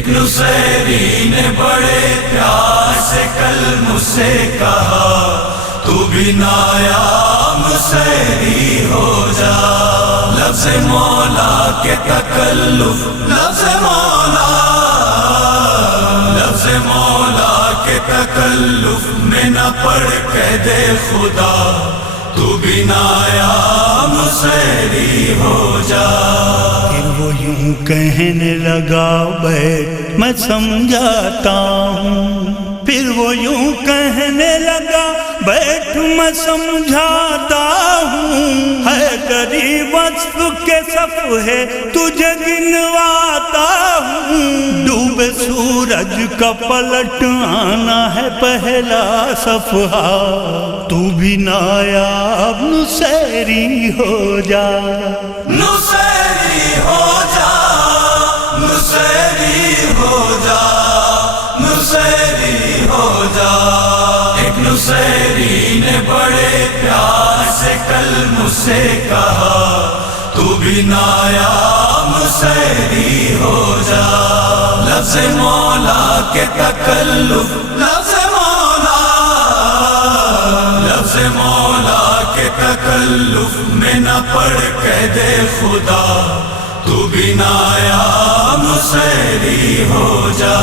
ایک نصیری نے بڑے پیار سے کل مجھ سے کہا تو بھی نایاب نصیری ہو جا. لفظ مولا کے تکلف لفظ مولا کے تکلف میں نہ پڑھ کہہ دے خدا تو بھی نایاب نصیری ہو جا. پھر وہ یوں کہنے لگا بیٹھ میں سمجھاتا ہوں. پھر وہ یوں کہنے لگا بیٹھ میں سمجھاتا ہوں. ہے غریب وصف کے صفحے تجھے گنواتا ہوں. ڈوبے سورج کا پلٹ آنا ہے پہلا صفحہ تو بھی نایاب نصیری ہو جا. نصیری ہو جا نصیری ہو جا نصیری ہو جا. ایک نصیری نے بڑے پیار سے کل مجھ سے کہا تو بھی نایاب نصیری ہو جا. لفظ مولا کے تکلف لفظ مولا کے تکلف میں نہ پڑھ کہہ دے خدا تو بھی نایاب نصیری ہو جا.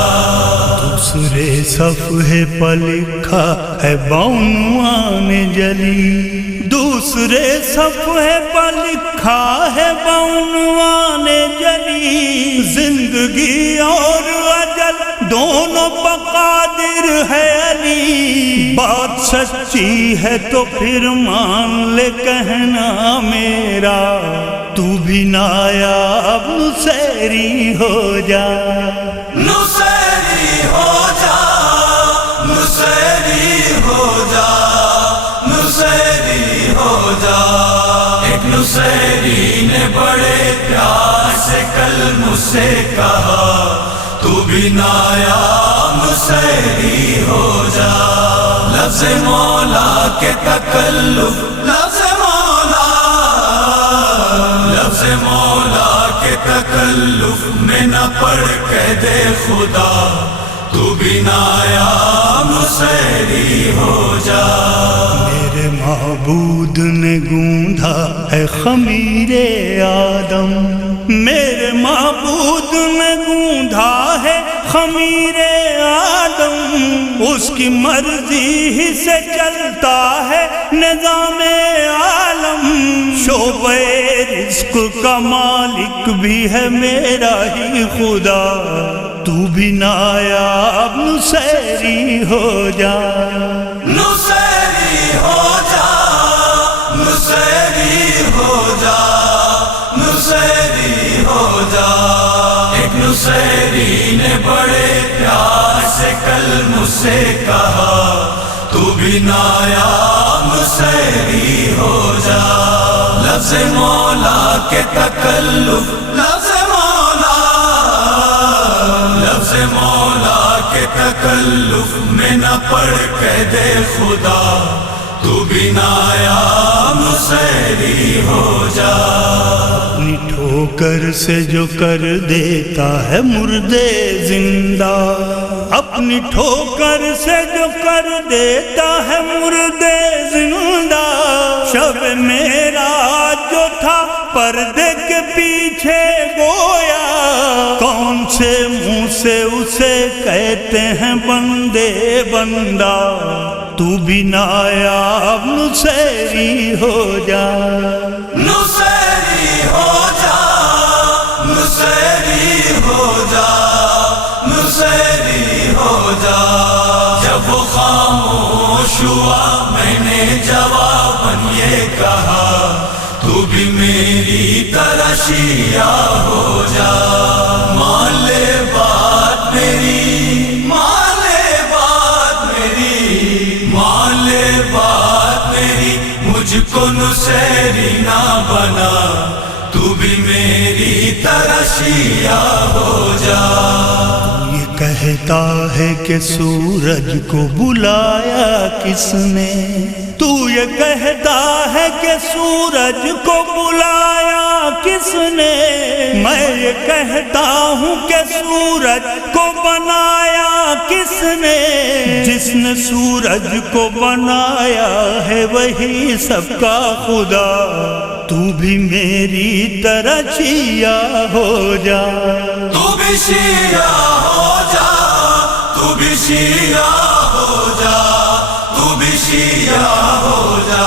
دوسرے صفحے پر لکھا ہے بعنوان جلی. دوسرے صفحے پر لکھا ہے بعنوان جلی. زندگی اور اجل دونوں بقادر ہے علی. بات سچی ہے تو پھر مان لے کہنا میرا تو بھی نایاب نصیری ہو جا. نصیری ہو جا نصیری ہو جا نصیری ہو جا. ایک نصیری نے بڑے پیار سے کل مجھ سے کہا تو بھی نایاب نصیری ہو جا. لفظ مولا کے تکلف لفظ مولا کے تکلف میں نہ پڑھ کہہ دے خدا تو بھی نایاب نصیری ہو جا. میرے معبود نے گوندھا ہے خمیر آدم. میرے معبود نے گوندھا ہے خمیر آدم. اس کی مرضی ہی سے چلتا ہے نظام عالم. شعبہ رزق کا مالک بھی ہے میرا ہی خدا تو بھی نایاب نصیری ہو جا. نصیری ہو جا نصیری ہو جا نصیری ہو جا. ایک نصیری نے بڑے پیار سے کل مجھ سے کہا تو بھی نایاب نصیری ہو جا. لفظ مولا کے تکلف لفظ مولا کے تکلف میں نہ پڑھ کہہ دے خدا تو بھی نایاب نصیری ہو جا. اپنی ٹھوکر سے جو کر دیتا ہے مردے زندہ. اپنی ٹھوکر سے جو کر دیتا ہے مردے زندہ. شب میرا جو تھا پردے کے پیچھے گویا. کون سے منہ سے اسے کہتے ہیں بندے بندہ تو بھی نایاب نصیری ہو جا. نصیری ہو جا نصیری ہو جا نصیری ہو جا. جب وہ خاموش ہوا میں نے جواباً یہ کہا تو بھی میری طرح شیعہ ہو جا. مان لے بات میری مان لے بات میری مان لے بات میری. مجھ کو نصیری نہ بنا تو بھی میری طرح شیعہ ہو جا. یہ کہتا ہے کہ سورج کو بلایا کس نے. تو یہ کہتا ہے کہ سورج کو بلایا کس نے؟ میں یہ کہتا ہوں کہ سورج کو بنایا کس نے؟ جس نے سورج کو بنایا ہے وہی سب کا خدا، تو بھی میری طرح شیعہ ہو جا، تو بھی شیعہ ہو جا، تو بھی شیعہ ہو جا، تو بھی شیعہ ہو جا۔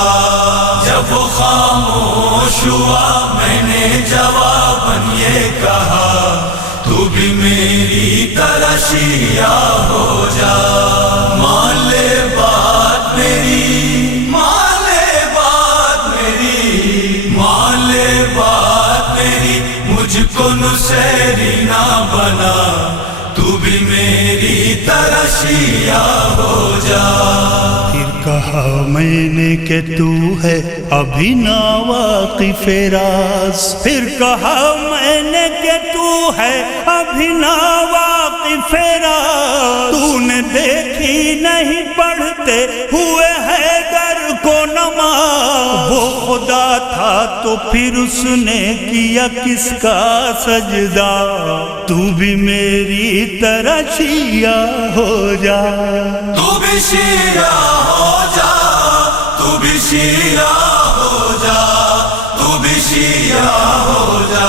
جب وہ خاموش ہوا میں نے جواباً یہ کہا، تو بھی میری طرح شیعہ ہو جا۔ مان لے بات میری، مان لے بات میری، مان لے بات میری، مجھ کو نصیری نہ بنا، تو بھی میری طرح شیعہ ہو جا۔ پھر کہا میں نے کہ تو ہے ابھی ناواقف راز، پھر کہا میں نے کہ تو ہے ابھی ناواقف راز، تو نے دیکھی نہیں پڑھتے ہوئے حیدر کو نماز، وہ خدا تھا تو پھر اس نے کیا کس کا سجدہ، تو بھی میری طرح شیعہ ہو جا، تو بھی شیعہ ہو جا، تو بھی شیعہ ہو جا، تو بھی شیعہ ہو جا۔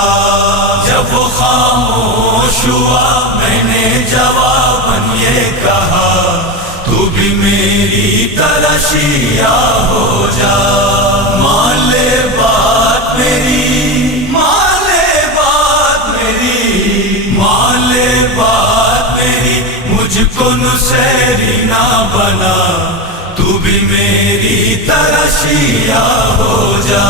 جب وہ خاموش ہوا میں نے جواباً یہ کہا، تو بھی میری طرح شیعہ ہو جا۔ مان لے بات میری، مان لے بات میری، مان لے بات میری، مجھ کو نصیری نہ بنا، تو بھی میری طرح شیعہ ہو جا۔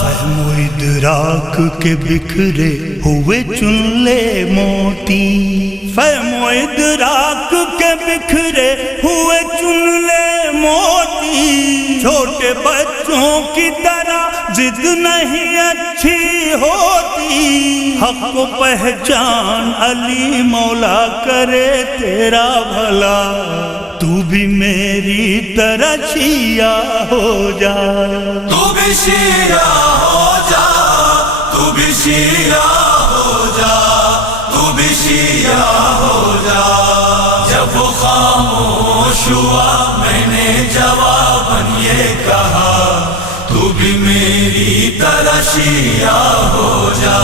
فہم و ادراک کے بکھرے ہوئے چن لے موتی، فہم و ادراک کے بکھرے ہوئے چن لے موتی، چھوٹے بچوں کی طرح ضد نہیں اچھی ہوتی، حق کو پہچان علی مولا کرے تیرا بھلا، تو بھی میری طرح شیعہ ہو جا، تو بھی شیعہ ہو جا، تو بھی شیعہ ہو جا، تو بھی شیعہ ہو جا۔ جب وہ خاموش ہوا میں نے جواباً یہ کہا، تو بھی میری طرح شیعہ ہو جا۔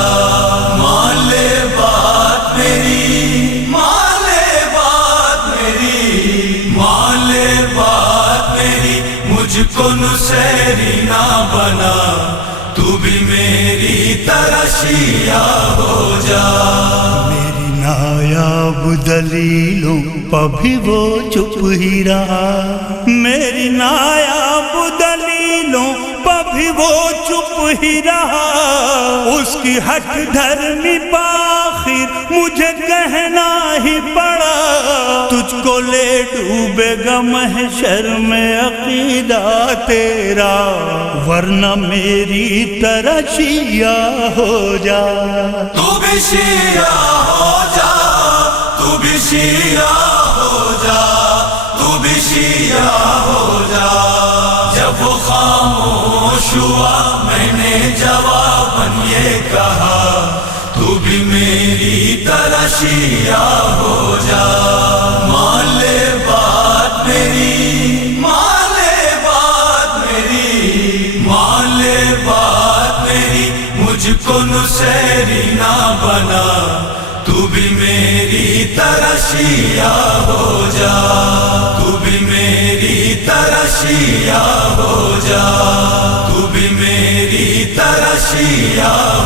مان لے بات میری، مان لے بات میری، مان لے بات میری، مجھ کو نصیری نہ بنا، تو بھی میری طرح شیعہ ہو جا۔ میری نایاب دلیلوں پہ بھی وہ چپ ہی رہا، میری نایاب دلیلوں پہ بھی وہ چپ ہی رہا، اس کی ہٹ دھرمی پاخر مجھے کہنا ہی پڑا، تجھ کو لے ڈوبے گا محشر میں عقیدہ تیرا، ورنہ میری طرح شیعہ ہو جا، تو بھی شیعہ ہو جا، تو بھی شیعہ ہو جا، تو بھی شیعہ ہو جا۔ جب وہ خاموش ہوا میں نے جواباً یہ کہا، تو بھی میری طرح شیعہ ہو جا۔ مان لے بات میری، مان لے بات میری، مان لے بات میری، مجھ کو نصیری نہ بنا، تو بھی میری طرح شیعہ ہو جا، تو بھی میری طرح شیعہ ہو جا، تو بھی میری طرح شیعہ